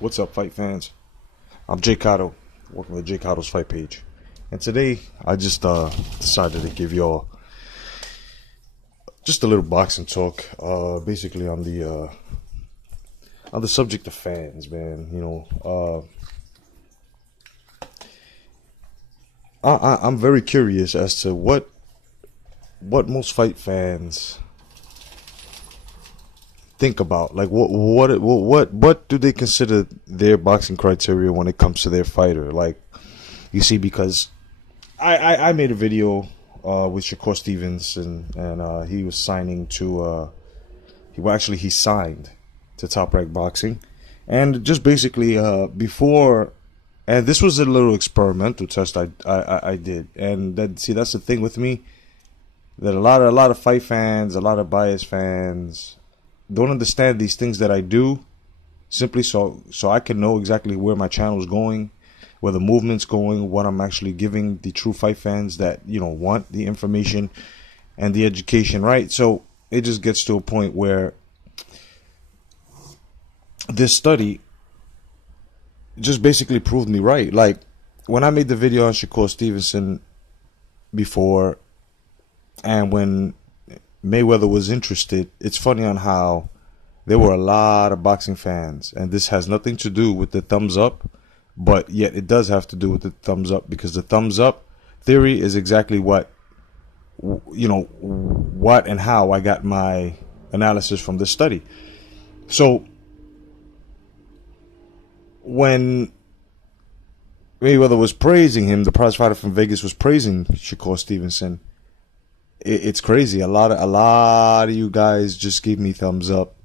What's up, fight fans? I'm J.COTTO, working with J.COTTO's fight page. And today, I just decided to give y'all just a little boxing talk, basically on the subject of fans, man. You know, I'm very curious as to what most fight fans think about. Like, what do they consider their boxing criteria when it comes to their fighter? Like, you see, because I made a video with Shakur Stevenson, and he was signing to he signed to Top Rank Boxing, and just basically before, and this was a little experimental test I did, and that's the thing with me, that a lot of fight fans, a lot of biased fans don't understand these things that I do, simply so I can know exactly where my channel is going, where the movement's going, what I'm actually giving the true fight fans that, you know, want the information and the education, right? So it just gets to a point where this study just basically proved me right. Like, when I made the video on Shakur Stevenson before, and when Mayweather was interested, it's funny on how there were a lot of boxing fans, and this has nothing to do with the thumbs up, but yet it does have to do with the thumbs up, because the thumbs up theory is exactly what, you know, what and how I got my analysis from this study. So when Mayweather was praising him, the prize fighter from Vegas was praising Shakur Stevenson, it's crazy. A lot of you guys just gave me thumbs up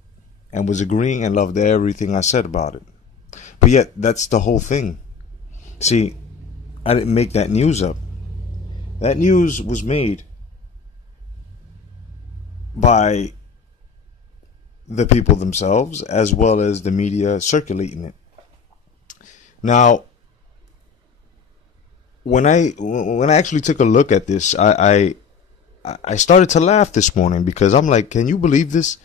and was agreeing and loved everything I said about it. But yet, that's the whole thing. See, I didn't make that news up. That news was made by the people themselves, as well as the media circulating it. Now, when I actually took a look at this, I started to laugh this morning, because I'm like, can you believe this?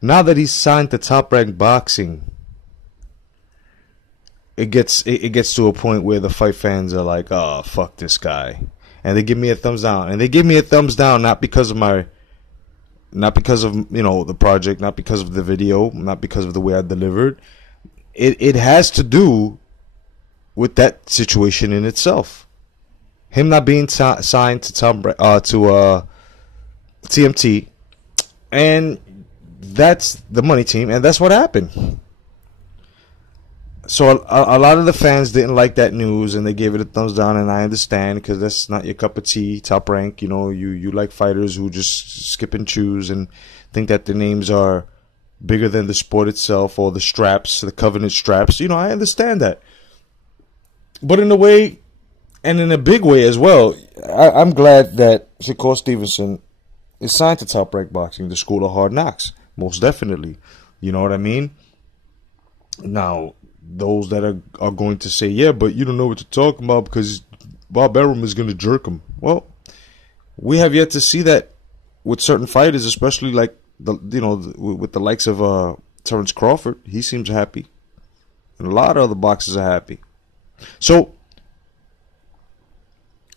Now that he's signed to Top Rank Boxing, it gets to a point where the fight fans are like, oh, fuck this guy, and they give me a thumbs down. And they give me a thumbs down not because of you know, the project, not because of the video, not because of the way I delivered. It has to do with that situation in itself. Him not being signed to TMT, and that's the money team, and that's what happened. So a lot of the fans didn't like that news, and they gave it a thumbs down, and I understand, because that's not your cup of tea. Top Rank, you know, you like fighters who just skip and choose and think that their names are bigger than the sport itself, or the straps, the covenant straps. You know, I understand that, but in a way, and in a big way as well, I'm glad that Shakur Stevenson is signed to Top Rank Boxing, the School of Hard Knocks, most definitely. You know what I mean? Now, those that are going to say, yeah, but you don't know what you're talking about because Bob Arum is going to jerk him. Well, we have yet to see that with certain fighters, especially like with the likes of Terrence Crawford. He seems happy, and a lot of other boxers are happy. So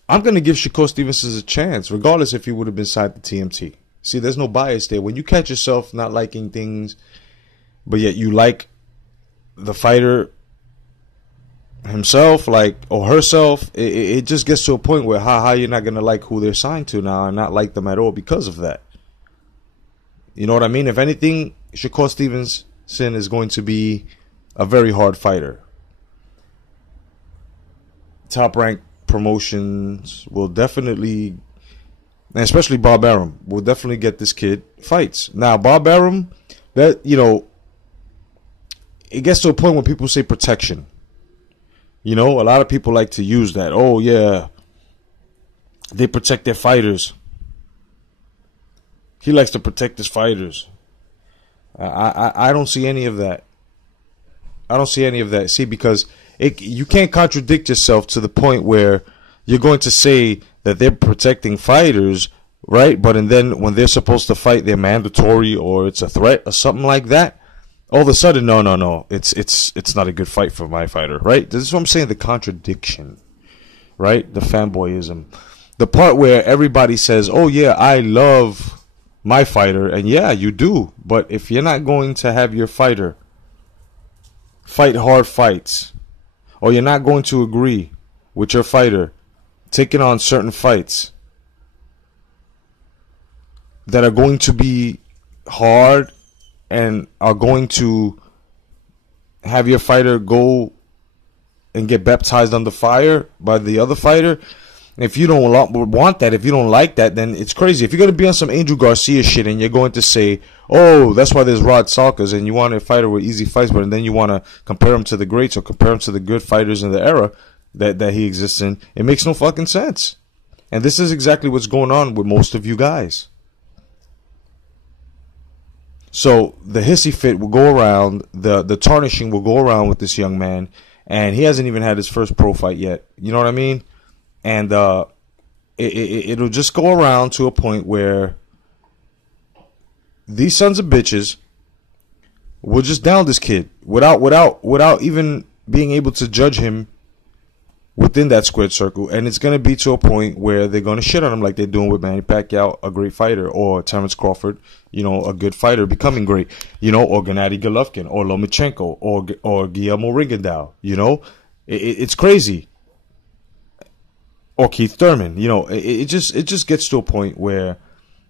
I'm going to give Shakur Stevenson a chance, regardless if he would have been signed to TMT. See, there's no bias there. When you catch yourself not liking things, but yet you like the fighter himself, like, or herself, it just gets to a point where how you're not going to like who they're signed to now and not like them at all because of that. You know what I mean? If anything, Shakur Stevenson is going to be a very hard fighter. Top Rank promotions will definitely, and especially Bob Arum, will definitely get this kid fights. Now, Bob Arum, that, you know, it gets to a point when people say protection. You know, a lot of people like to use that. Oh, yeah, they protect their fighters. He likes to protect his fighters. I don't see any of that. I don't see any of that. See, because you can't contradict yourself to the point where you're going to say that they're protecting fighters, right? But and then when they're supposed to fight, they're mandatory or it's a threat or something like that. all of a sudden, no, it's not a good fight for my fighter, right? This is what I'm saying, the contradiction, right? The fanboyism. The part where everybody says, oh yeah, I love my fighter, and yeah, you do, but if you're not going to have your fighter fight hard fights, or you're not going to agree with your fighter taking on certain fights that are going to be hard and are going to have your fighter go and get baptized under fire by the other fighter, if you don't want that, if you don't like that, then it's crazy. If you're going to be on some Angel Garcia shit and you're going to say, oh, that's why there's Rod Salkas, and you want a fighter with easy fights, but then you want to compare him to the greats or compare him to the good fighters in the era that he exists in, it makes no fucking sense. And this is exactly what's going on with most of you guys. So the hissy fit will go around, the tarnishing will go around with this young man, and he hasn't even had his first pro fight yet. You know what I mean? And it'll just go around to a point where these sons of bitches will just down this kid without even being able to judge him within that squared circle. And it's going to be to a point where they're going to shit on him like they're doing with Manny Pacquiao, a great fighter, or Terrence Crawford, you know, a good fighter becoming great, you know, or Gennady Golovkin, or Lomachenko, or Guillermo Rigondeaux, you know. It's crazy. Or Keith Thurman, you know, it just gets to a point where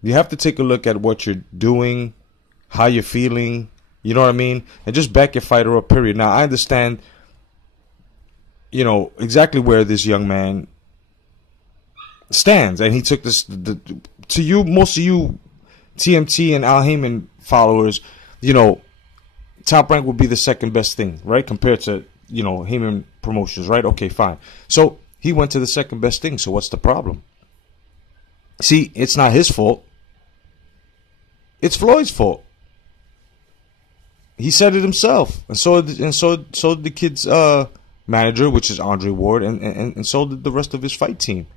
you have to take a look at what you're doing, how you're feeling, you know what I mean, and just back your fighter up, period. Now, I understand, you know, exactly where this young man stands, and he took this, to you, most of you TMT and Al Heyman followers, you know, Top Rank would be the second best thing, right, compared to, you know, Heyman Promotions, right? Okay, fine. So he went to the second best thing, so what's the problem? See, it's not his fault. It's Floyd's fault. He said it himself, and so did the kid's manager, which is Andre Ward, and so did the rest of his fight team.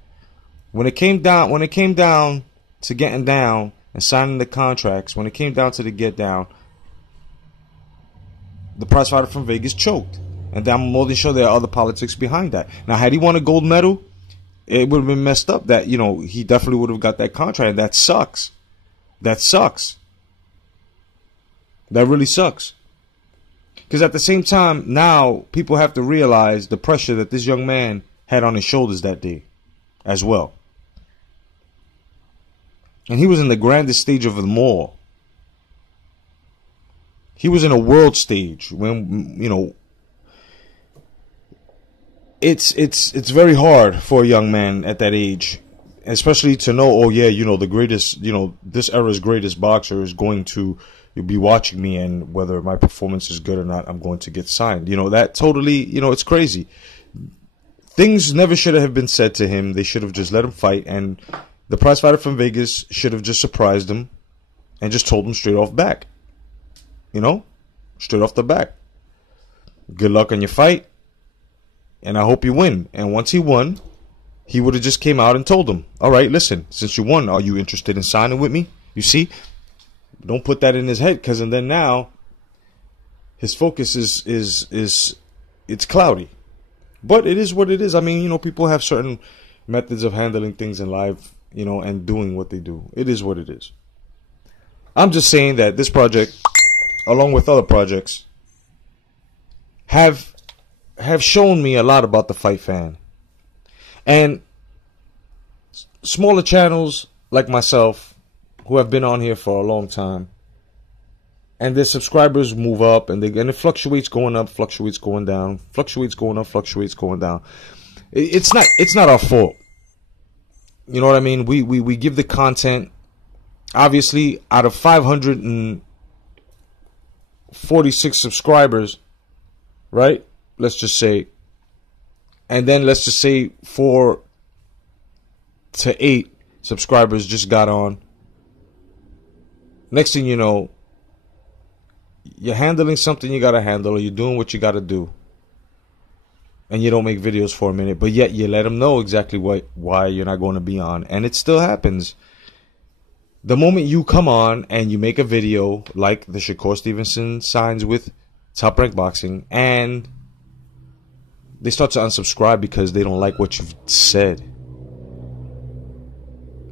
When it came down to getting down and signing the contracts, when it came down to the get down, the prize fighter from Vegas choked. And I'm more than sure there are other politics behind that. Now, had he won a gold medal, it would have been messed up. That, you know, he definitely would have got that contract, and that sucks. That sucks. That really sucks. Because at the same time, now people have to realize the pressure that this young man had on his shoulders that day as well. And he was in the grandest stage of them all. He was in a world stage when, you know, it's very hard for a young man at that age, especially to know, oh yeah, you know, the greatest, you know, this era's greatest boxer is going to be watching me, and whether my performance is good or not, I'm going to get signed. You know, that totally, you know, it's crazy. Things never should have been said to him. They should have just let him fight, and the prize fighter from Vegas should have just surprised him and just told him straight off back. You know, straight off the back. Good luck on your fight, and I hope you win. And once he won, he would have just came out and told him, all right, listen, since you won, are you interested in signing with me? You see, don't put that in his head, because and then now his focus is it's cloudy. But it is what it is. I mean, you know, people have certain methods of handling things in life, you know, and doing what they do. It is what it is. I'm just saying that this project, along with other projects, have shown me a lot about the fight fan. And smaller channels like myself, who have been on here for a long time, and their subscribers move up, and it fluctuates going up, fluctuates going down, fluctuates going up, fluctuates going down. It's not our fault. You know what I mean? We give the content. Obviously, out of 546 subscribers, right? Let's just say, and then let's just say 4 to 8 subscribers just got on. Next thing you know, you're handling something you gotta handle, or you're doing what you gotta do, and you don't make videos for a minute, but yet you let them know exactly why you're not going to be on, and it still happens. The moment you come on and you make a video like the Shakur Stevenson signs with Top Rank Boxing, and they start to unsubscribe because they don't like what you've said,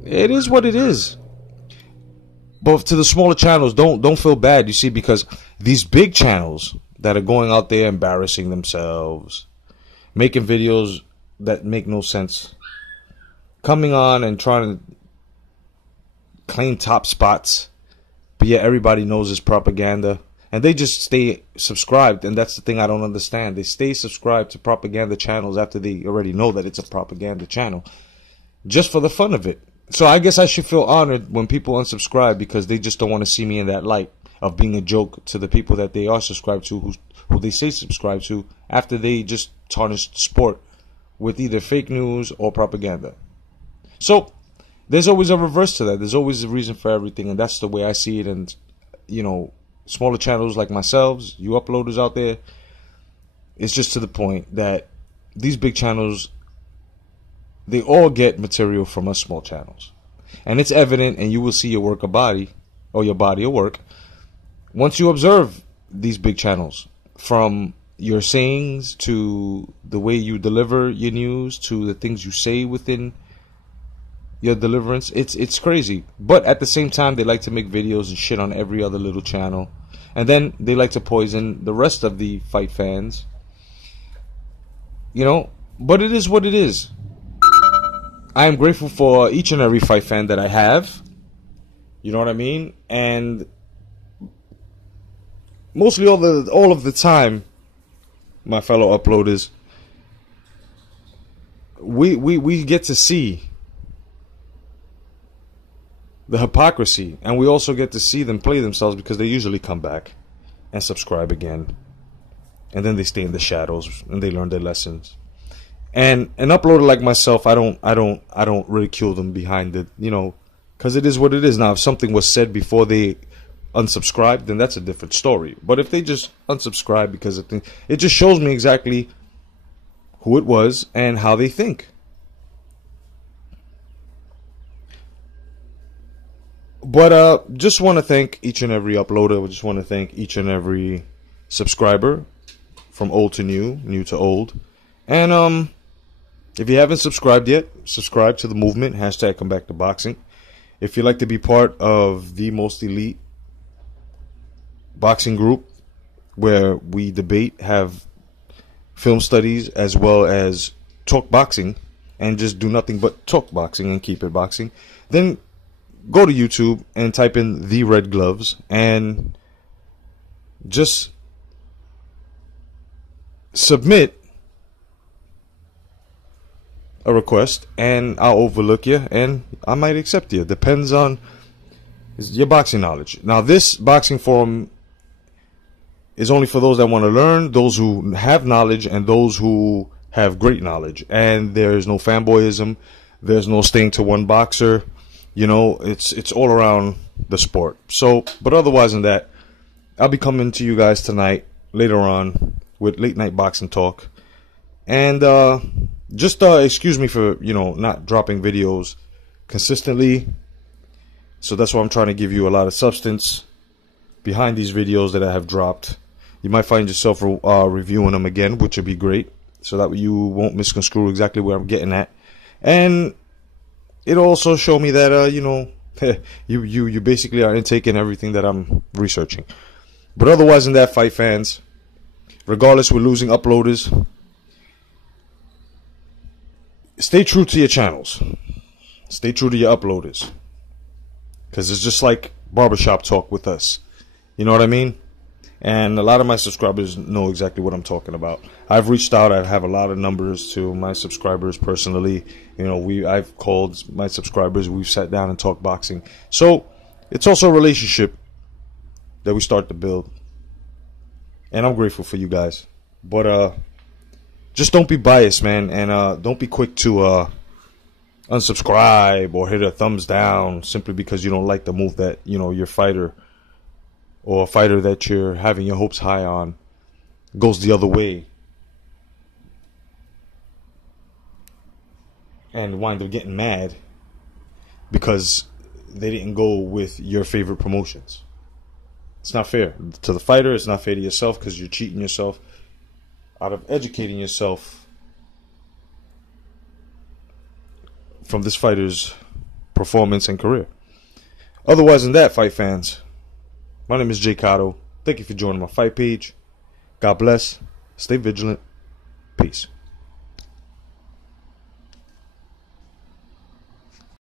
it is what it is. But to the smaller channels, don't feel bad, you see, because these big channels that are going out there embarrassing themselves, making videos that make no sense, coming on and trying to claim top spots, but yet everybody knows it's propaganda, and they just stay subscribed. And that's the thing I don't understand. They stay subscribed to propaganda channels after they already know that it's a propaganda channel, just for the fun of it. So I guess I should feel honored when people unsubscribe, because they just don't want to see me in that light of being a joke to the people that they are subscribed to, who they say subscribe to, after they just tarnished sport with either fake news or propaganda. So there's always a reverse to that. There's always a reason for everything, and that's the way I see it. And, you know, smaller channels like myself, you uploaders out there, it's just to the point that these big channels, they all get material from us small channels. And it's evident, and you will see your work of body, or your body of work, once you observe these big channels, from your sayings to the way you deliver your news to the things you say within your deliverance. It's crazy. But at the same time, they like to make videos and shit on every other little channel, and then they like to poison the rest of the fight fans, you know. But it is what it is. I am grateful for each and every fight fan that I have, you know what I mean? And mostly all of the time, my fellow uploaders, we get to see the hypocrisy, and we also get to see them play themselves, because they usually come back and subscribe again, and then they stay in the shadows and they learn their lessons. And an uploader like myself, I don't ridicule them behind it, you know, because it is what it is. Now, if something was said before they unsubscribed, then that's a different story. But if they just unsubscribe because it just shows me exactly who it was and how they think. But just want to thank each and every uploader. I just want to thank each and every subscriber, from old to new, new to old. And if you haven't subscribed yet, subscribe to the movement, hashtag Come Back to Boxing. If you'd like to be part of the most elite boxing group, where we debate, have film studies, as well as talk boxing, and just do nothing but talk boxing and keep it boxing, then go to YouTube and type in The Red Gloves and just submit a request, and I'll overlook you, and I might accept you. Depends on your boxing knowledge. Now, this boxing forum is only for those that want to learn, those who have knowledge, and those who have great knowledge. And there's no fanboyism. There's no staying to one boxer. You know, it's all around the sport. So, but otherwise than that, I'll be coming to you guys tonight, later on, with late night boxing talk. And just excuse me for, you know, not dropping videos consistently. So that's why I'm trying to give you a lot of substance behind these videos that I have dropped. You might find yourself reviewing them again, which would be great, so that you won't misconstrue exactly where I'm getting at. And it'll also show me that you know, you basically are intaking everything that I'm researching. But otherwise than that, fight fans, regardless we're losing uploaders, stay true to your channels. Stay true to your uploaders. Because it's just like barbershop talk with us. You know what I mean? And a lot of my subscribers know exactly what I'm talking about. I've reached out. I have a lot of numbers to my subscribers personally. You know, I've called my subscribers. We've sat down and talked boxing. So it's also a relationship that we start to build. And I'm grateful for you guys. But just don't be biased, man. And don't be quick to unsubscribe or hit a thumbs down simply because you don't like the move that, you know, your fighter or a fighter that you're having your hopes high on goes the other way and wind up getting mad because they didn't go with your favorite promotions. It's not fair to the fighter. It's not fair to yourself because you're cheating yourself out of educating yourself from this fighter's performance and career. Otherwise than that, fight fans, my name is J.COTTO. Thank you for joining my fight page. God bless. Stay vigilant. Peace.